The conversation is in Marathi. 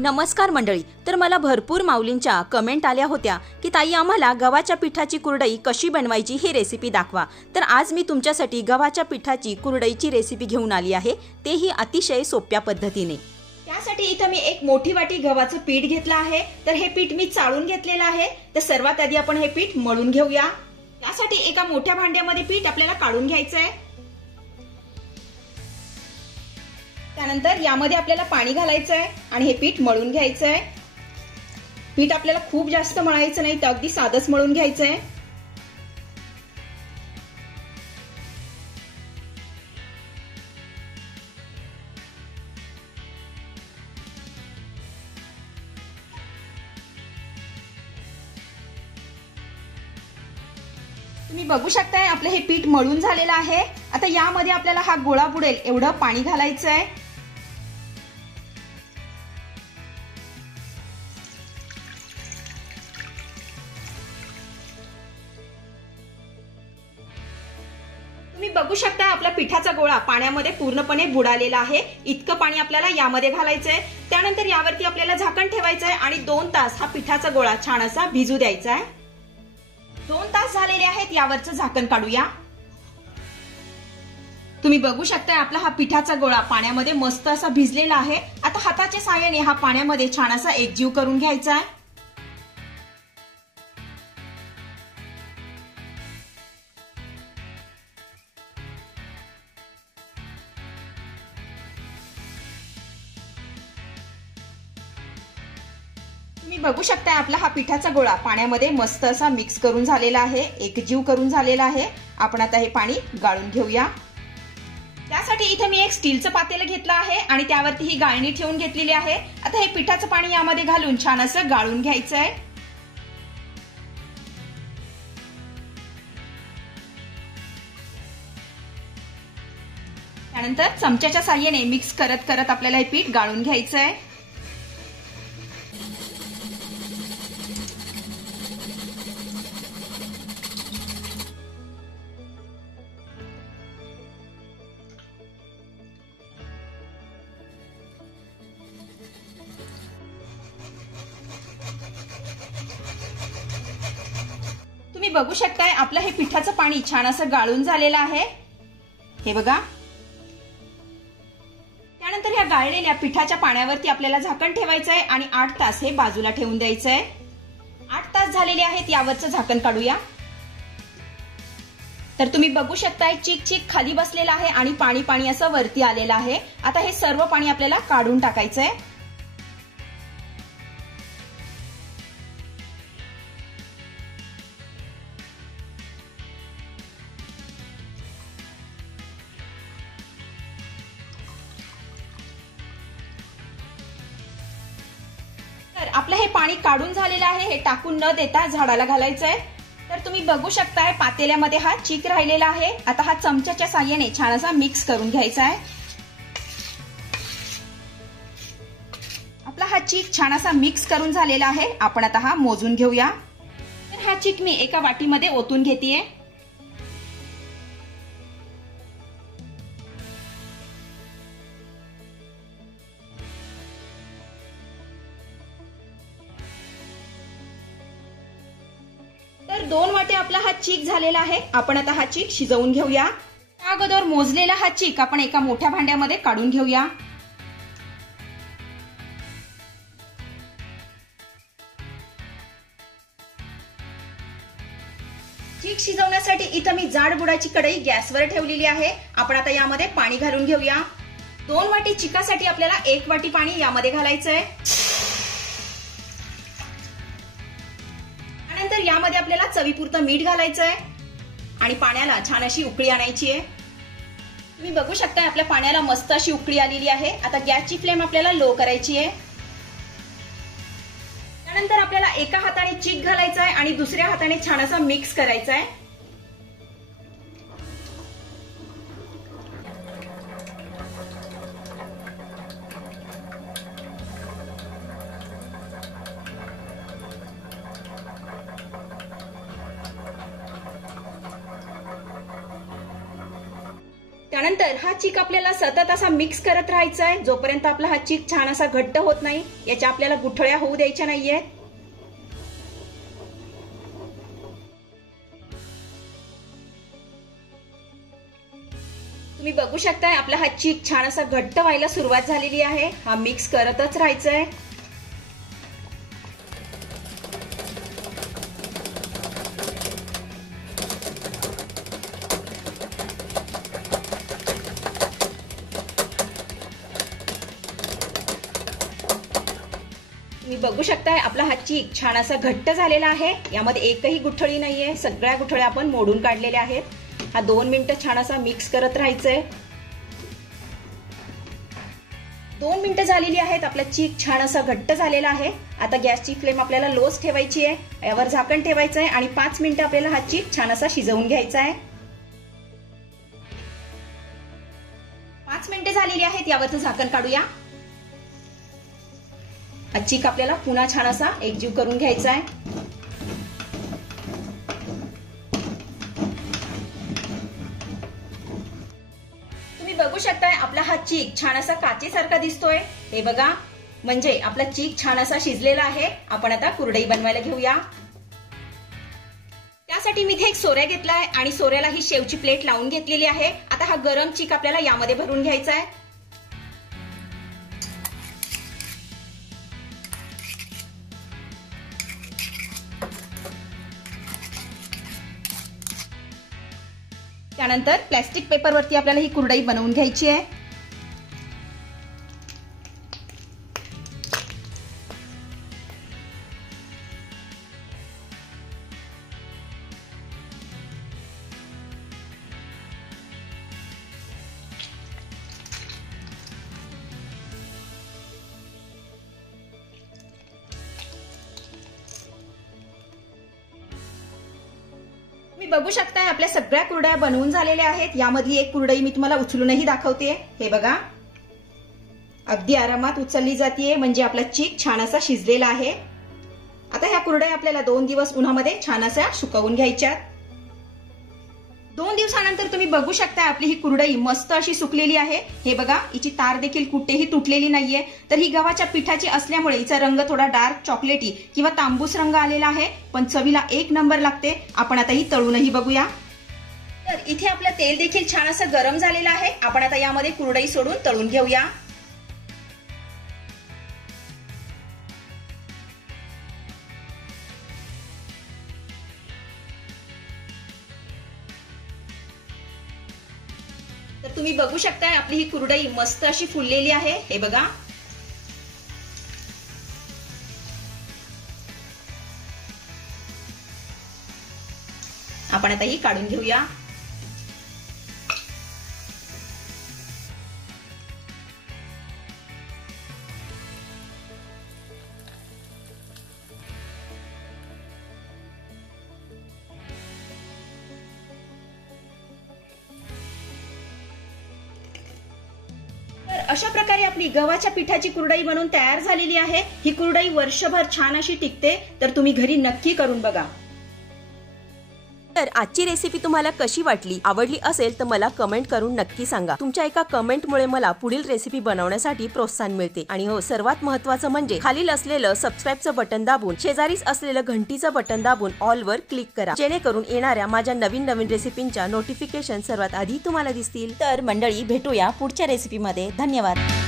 नमस्कार मंडळी. तर मला भरपूर माऊलींच्या कमेंट आल्या होत्या की ताई आम्हाला गव्हाच्या पिठाची कुरडई कशी बनवायची ही रेसिपी दाखवा. तर आज मी तुमच्यासाठी गव्हाच्या पिठाची कुरडईची रेसिपी घेऊन आली आहे, तेही अतिशय सोप्या पद्धतीने. त्यासाठी इथं मी एक मोठी वाटी गव्हाचं पीठ घेतलं आहे. तर हे पीठ मी चाळून घेतलेलं आहे. तर सर्वात आधी आपण हे पीठ मळून घेऊया. त्यासाठी एका मोठ्या भांड्यामध्ये पीठ आपल्याला काढून घ्यायचं आहे. त्यानंतर यामध्ये आपल्याला पाणी घालायचं आहे आणि हे पीठ मळून घ्यायचं आहे. पीठ आपल्याला खूप जास्त मळायचं नाही, तर अगदी साधंच मळून घ्यायचं आहे. तुम्ही बघू शकताय आपलं हे पीठ मळून झालेलं आहे. आता यामध्ये आपल्याला हा गोळा बुडेल एवढं पाणी घालायचं आहे. तुम्ही बघू शकता आपला पिठाचा गोळा पाण्यामध्ये पूर्णपणे बुडालेला आहे. इतकं पाणी आपल्याला यामध्ये घालायचंय. त्यानंतर यावरती आपल्याला झाकण ठेवायचंय आणि 2 तास हा पिठाचा गोळा छान असा भिजू द्यायचा आहे. 2 तास झालेले आहेत. यावरचं झाकण काढूया. तुम्ही बघू शकता आपला हा पिठाचा गोळा पाण्यामध्ये मस्त असा भिजलेला आहे. आता हाताच्या साहाय्याने हा पाण्यामध्ये छान असा एकजीव करून घ्यायचा आहे. तुम्ही बघू शकता आपला हा पिठाचा गोळा पाण्यामध्ये मस्त असा मिक्स करून झालेला आहे, एकजीव करून झालेला आहे. आपण आता हे पाणी गाळून घेऊया. त्यासाठी इथे मी एक स्टीलचं पातेलं घेतलं आहे आणि त्यावरती ही गाळणी ठेवून घेतलेली आहे. आता हे पिठाचं पाणी यामध्ये घालून छान असं गाळून घ्यायचं आहे. त्यानंतर चमच्याच्या साहाय्याने मिक्स करत करत आपल्याला हे पीठ गाळून घ्यायचं आहे. तुम्ही बघू शकताय आपलं हे पिठाचं पाणी छान असं गाळून झालेलं आहे. हे बघा. त्यानंतर या गाळलेल्या पिठाच्या पाण्यावरती आपल्याला झाकण ठेवायचं आहे आणि 8 तास हे बाजूला ठेवून द्यायचं आहे. 8 तास झालेले आहेत. यावरचं झाकण काढूया. तर तुम्ही बघू शकताय चिक चिक खाली बसलेला आहे आणि पाणी पाणी असं वरती आलेलं आहे. आता हे सर्व पाणी आपल्याला काढून टाकायचं आहे. तर आपलं हे पाणी काढून झालेलं आहे. हे टाकून न देता झाडाला घालायचंय. तर तुम्ही बघू शकताय पातेल्यामध्ये हा चिक राहिलेला आहे. आता हा चमच्याच्या साहाय्याने छान असा मिक्स करून घ्यायचा आहे. आपला हा चिक छान असा मिक्स करून झालेला आहे. आपण आता हा मोजून घेऊया. तर हा चिक मी एका वाटीमध्ये ओतून घेतेय. तर 2 वाटे आपला हा चीक झालेला आहे. आपण आता हा चीक शिजवून घेऊया. त्या अगोदर मोजलेला हा चीक आपण एका मोठ्या भांड्यामध्ये काढून घेऊया. चीक शिजवण्यासाठी इथं मी जाड बुडाची कढई गॅसवर ठेवलेली आहे. आपण आता यामध्ये पाणी घालून घेऊया. 2 वाटी चिकासाठी आपल्याला 1 वाटी पाणी यामध्ये घालायचंय. त्यानंतर यामध्ये आपल्याला चवीपुरतं मीठ घालायचंय आणि पाण्याला छान अशी उकळी आणायची आहे. तुम्ही बघू शकता आपल्या पाण्याला मस्त अशी उकळी आलेली आहे. आता गॅसची फ्लेम आपल्याला लो करायची आहे. त्यानंतर आपल्याला एका हाताने चीक घालायचा आहे आणि दुसऱ्या हाताने छान असा मिक्स करायचा आहे. त्यानंतर हा चीक आपल्याला सतत असा मिक्स करत राहायचा आहे जोपर्यंत आपला हा चीक छान असा घट्ट होत नाही. याच्या आपल्याला गुठळ्या होऊ द्यायच्या नाहीये. तुम्ही बघू शकताय आपला हा चीक छान असा घट्ट व्हायला सुरुवात झालेली आहे. हा मिक्स करतच राहायचा आहे. तुम्ही बघू शकताय आपला हा चीक छान असा घट्ट झालेला आहे. यामध्ये एकही गुठळी नाहीये. सगळ्या गुठळ्या आपण मोडून काढलेल्या आहेत. हा 2 मिनिटं छान असा मिक्स करत राहायचंय. 2 मिनिटं झालेली आहेत. आपला चीक छान असा घट्ट झालेला आहे. आता गॅसची फ्लेम आपल्याला लोच ठेवायची आहे. यावर झाकण ठेवायचं आहे आणि 5 मिनिटं आपल्याला हा चीक छान असा शिजवून घ्यायचा आहे. 5 मिनिटं झालेली आहेत. यावरचं झाकण काढूया. हा चीक आपल्याला पुन्हा छान असा एकजीव करून घ्यायचा आहे. तुम्ही बघू शकताय आपला हा चीक छान असा काचेसारखा दिसतोय. हे बघा, म्हणजे आपला चीक छान असा शिजलेला आहे. आपण आता कुरडई बनवायला घेऊया. त्यासाठी मी इथे एक सोऱ्या घेतलाय आणि सोऱ्याला ही शेवची प्लेट लावून घेतलेली आहे. आता हा गरम चीक आपल्याला यामध्ये भरून घ्यायचा आहे. त्यानंतर प्लास्टिक पेपरवरती आपल्याला ही कुरडई बनवून घ्यायची आहे. तुम्ही बघू शकताय आपल्या सगळ्या कुरडया बनवून झालेल्या आहेत. यामधली एक कुरडई मी तुम्हाला उचलूनही दाखवते. हे बघा, अगदी आरामात उचलली जाते. म्हणजे आपला चीक छान असा शिजलेला आहे. आता ह्या कुरडया आपल्याला 2 दिवस उन्हामध्ये छान अशा सुकवून घ्यायच्यात. 2 दिवसानंतर तुम्ही बघू शकता आपली ही कुरडई मस्त अशी सुकलेली आहे. हे बघा, हिची तार देखील कुठेही तुटलेली नाहीये. तर ही गव्हाच्या पिठाची असल्यामुळे हिचा रंग थोडा डार्क चॉकलेटी किंवा तांबूस रंग आलेला आहे, पण चवीला 1 नंबर लागते. आपण आता ही तळूनही बघूया. तर इथे आपलं तेल देखील छान असं गरम झालेलं आहे. आपण आता यामध्ये कुरडई सोडून तळून घेऊया. तर तुम्ही बघू शकताय आपली ही कुरडई मस्त अशी फुललेली आहे. हे बघा, आपण आता ही काढून घेऊया. अशा प्रकारे आपली गव्हाच्या पिठाची कुरडई बनवून तयार झालेली आहे. ही कुरडई वर्षभर छान अशी टिकते. तर तुम्ही घरी नक्की करून बघा. तर आजची रेसिपी तुम्हाला कशी वाटली, आवडली असेल तर मला कमेंट करून नक्की सांगा. तुमच्या एका कमेंटमुळे मला पुढील रेसिपी बनवण्यासाठी प्रोत्साहन मिळते. आणि हो, सर्वात महत्त्वाचं म्हणजे खालील असलेलं सबस्क्राईबचं बटन दाबून शेजारीच असलेलं घंटीचं बटन दाबून ऑल वर क्लिक करा, जेणेकरून येणाऱ्या माझ्या नवीन रेसिपींच्या नोटिफिकेशन सर्वात आधी तुम्हाला दिसतील. तर मंडळी, भेटूया पुढच्या रेसिपीमध्ये. धन्यवाद.